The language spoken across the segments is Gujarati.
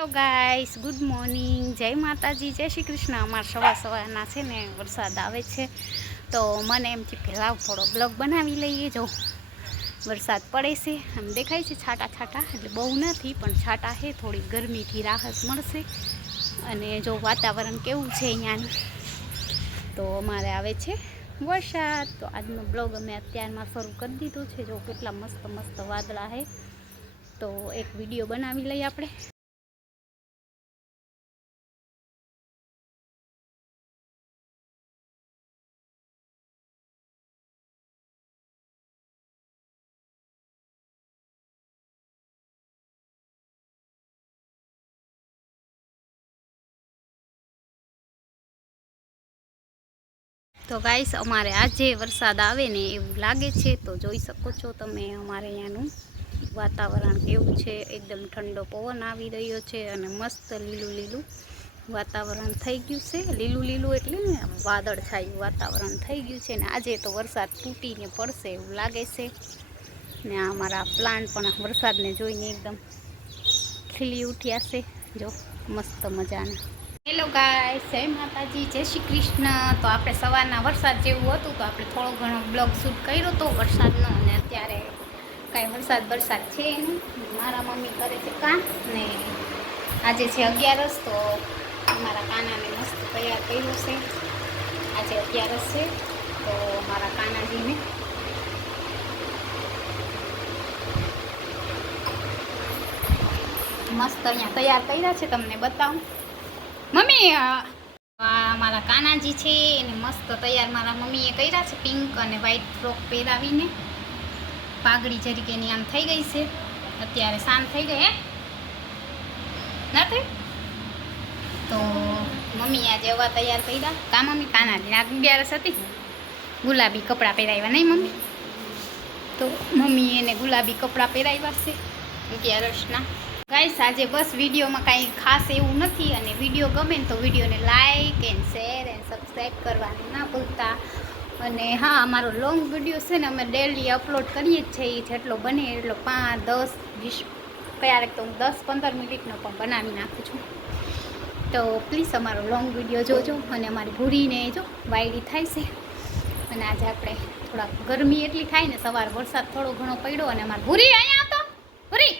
હેલો ગાઈસ, ગુડ મોર્નિંગ, જય માતાજી, જય શ્રી કૃષ્ણ। અમારા સવારના છે ને વરસાદ આવે છે તો મને એમથી પહેલાં થોડો બ્લોગ બનાવી લઈએ। જો વરસાદ પડે છે, આમ દેખાય છે છાંટા છાંટા, એટલે બહુ નથી પણ છાંટા છે, થોડી ગરમીથી રાહત મળશે। અને જો વાતાવરણ કેવું છે અહીંયાનું, તો અમારે આવે છે વરસાદ। તો આજનો બ્લોગ અમે અત્યારમાં શરૂ કરી દીધો છે। જો કેટલા મસ્ત મસ્ત વાદળા છે, તો એક વિડીયો બનાવી લઈએ આપણે। તો ગાઈસ, અમારે આજે વરસાદ આવે ને એવું લાગે છે। તો જોઈ શકો છો તમે અમારે અહીંયાનું વાતાવરણ કેવું છે। એકદમ ઠંડો પવન આવી રહ્યો છે અને મસ્ત લીલું લીલું વાતાવરણ થઈ ગયું છે। લીલું લીલું એટલે ને વાદળ છાયું વાતાવરણ થઈ ગયું છે ને આજે તો વરસાદ તૂટીને પડશે એવું લાગે છે। ને અમારા પ્લાન્ટ પણ વરસાદને જોઈને એકદમ ખીલી ઉઠ્યા છે। જો મસ્ત મજાના। હેલો ગાઈસ, જય માતાજી, જય શ્રી કૃષ્ણ। તો આપણે સવારના વરસાદ જેવું હતું તો આપણે થોડો ઘણો બ્લોગ શૂટ કર્યો હતો વરસાદનો, અને અત્યારે કાંઈ વરસાદ છે નહીં। મારા મમ્મી કરે છે કામ, ને આજે છે 11 તો મારા કાનાને મસ્ત તૈયાર કર્યું છે। આજે 11 છે તો મારા કાનાજીને મસ્ત અહીંયા તૈયાર કર્યા છે, તમને બતાવું। મમ્મી, મારા કાનાજી છે એને મસ્ત તૈયાર મારા મમ્મીએ કર્યા છે। પિંક અને વ્હાઈટ ફ્રોક પહેરાવીને પાઘડી જરીકે એની આમ થઈ ગઈ છે। અત્યારે શાંત થઈ ગઈ હે નથી તો મમ્મી આજે એવા તૈયાર કર્યા। કા મમ્મી, કાનાજી આ 11 હતી, ગુલાબી કપડાં પહેરાવ્યા નહીં મમ્મી? તો મમ્મી એને ગુલાબી કપડાં પહેરાવ્યા છે 11ના। ગાઈસ, આજે બસ વિડીયોમાં કાંઈ ખાસ એવું નથી, અને વિડીયો ગમે ને તો વિડીયોને like and share and subscribe કરવાનું ના ભૂલતા। અને હા, અમારો લોંગ વિડીયો છે ને અમે ડેલી અપલોડ કરીએ જ છીએ, જેટલો બને એટલો 5, 10, 20, ક્યારેક તો હું 10-15 મિનિટનો પણ બનાવી નાખું છું। તો પ્લીઝ અમારો લોંગ વિડીયો જોજો। અને અમારી ભૂરીને જો વાયડી થાય છે, અને આજે આપણે થોડાક ગરમી એટલી થાય ને, સવાર વરસાદ થોડો ઘણો પડ્યો, અને અમારી ભૂરી અહીંયા આવતો ભૂરી,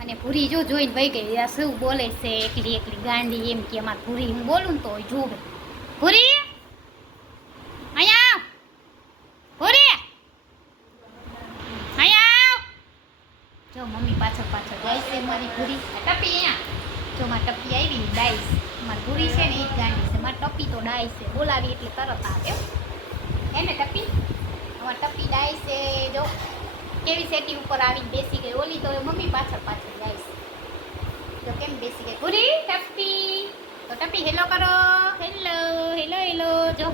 અને ભૂરી જો જોઈને વહી ગઈ। આ શું બોલે છે એકલી એકલી ગાંડી, એમ કે અમારી ભૂરી હું બોલું ને તો જોવે। ભૂરી અહીંયા આવ, ભૂરી અહીંયા આવ। જો મમ્મી પાછળ પાછળ જાય છે મારી ભૂરી। ટપી અહીંયા જો મારી ટપી આવી ડાઈસ, મારી ભૂરી છે ને એ જ ગાંડી છે। મારી ટપી તો ડાઈ છે, બોલાવી એટલે તરત આવે એને ટપી। અમારી ટપી ડાઈ છે, જો કેવી સેટી ઉપર આવીને બેસી ગઈ। ઓલી તો મમ્મી પાછળ પાછળ જાય છે, જો કેમ બેસી ગઈ ભૂરી ટપી। તો ટપી હેલો કરો, હેલો હેલો હેલો। જો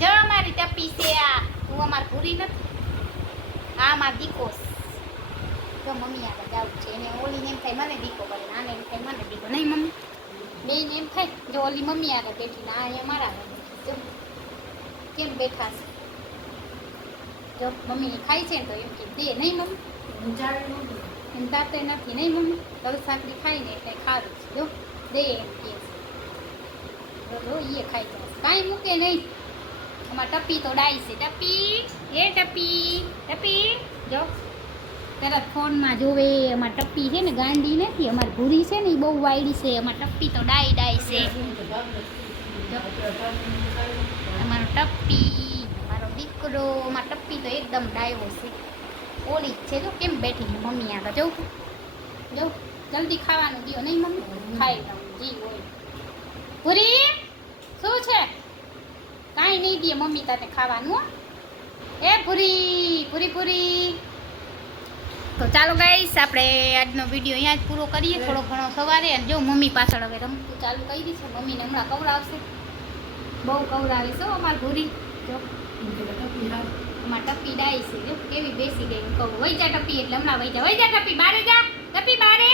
જો અમારી ટપી છે આ, હું અમારી ભૂરી નથી, આ મારી દીકો છે। જો મમ્મી આગળ જાવું છે, એને ઓલીને એમ થાય મને દીકો કરે, આને એમ થાય મને દીકો, નહીં મમ્મી? બેને એમ થાય જો ઓલી મમ્મી આગળ બેઠી ને આ અહીંયા મારા આગળ બેઠી, જો કેમ બેઠા છે। જો મમ્મીને ખાય છે ને તો એમ કે દે, નહીં મમ્મી? એમ તાતે નથી, નહીં મમ્મી? દલ સાંકડી ખાઈને એટલે ખારું છે, જો દે એમ કે છે। જો એ ખાઈ જાય, કાંઈ મૂકે નહીં। અમારે ટપી તો ડાઈ છે। ટપી એ ટપી ટપી જો તરત ફોનમાં જોવે। અમારે ટપ્પી છે ને ગાંડી નથી, અમારી ભૂરી છે ને એ બહુ વાયડી છે। અમારે ટપ્પી તો ડાઈ છે। અમારો ટપ્પી, મારો દીકરો, અમારો ટપ્પી તો એકદમ ડાયો છે। ઓલી છે જો કેમ બેઠી છે મમ્મી આગળ, જવું જો જલ્દી ખાવાનું દો, નહીં મમ્મી? ખાઈ લઉં જી હોય। ભૂરી શું છે? કાંઈ નહીં દે મમ્મી તને ખાવાનું। એ ભૂરી ભૂરી ભૂરી। તો ચાલો ગાઈસ, આપણે આજનો વિડીયો અહીંયા જ પૂરો કરીએ, થોડો ઘણો સવારે। અને જો મમ્મી પાછળ હવે રમતું ચાલુ કરી દીધું, મમ્મીને હમણાં કવડાવશે, બહુ કવડાવે છે અમારી ભૂરી। જો અમારે ટપી ડાઈ છે, જો કેવી બેસી ગઈ। હું કહું વહી જા ટપી એટલે હમણાં વહી જા ટપી, બારે જા ટપી, બારે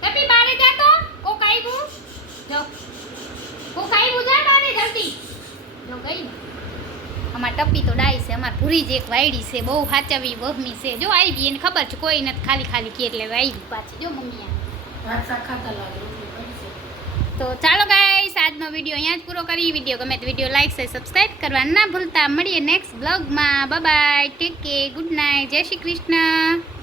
ટપી, બારે જા। તો કોક આવ્યું, જો કોક આવ્યું, જા બારે જલ્દી। જો ગઈ ને અમારે ટપ્પી તો ડાઈ છે। અમારે ભૂરી જ એક વાયડી છે, બહુ સાચવી વહમી છે। જો આવી એને ખબર છે કોઈ નથી, ખાલી ખાલી કે એટલે આવી પાછી। જો મમ્મી ભાત શાક ખાતા લાગે રોટલી કરી છે. તો ચાલો ગાઈસ આજનો વિડીયો અહીંયા જ પૂરો કરી. વિડીયો ગમે તો વિડીયો લાઈક છે સબસ્ક્રાઈબ કરવા ના ભૂલતા. મળીએ નેક્સ્ટ બ્લોગમાં. Bye bye, take care, good night, જય શ્રી કૃષ્ણ.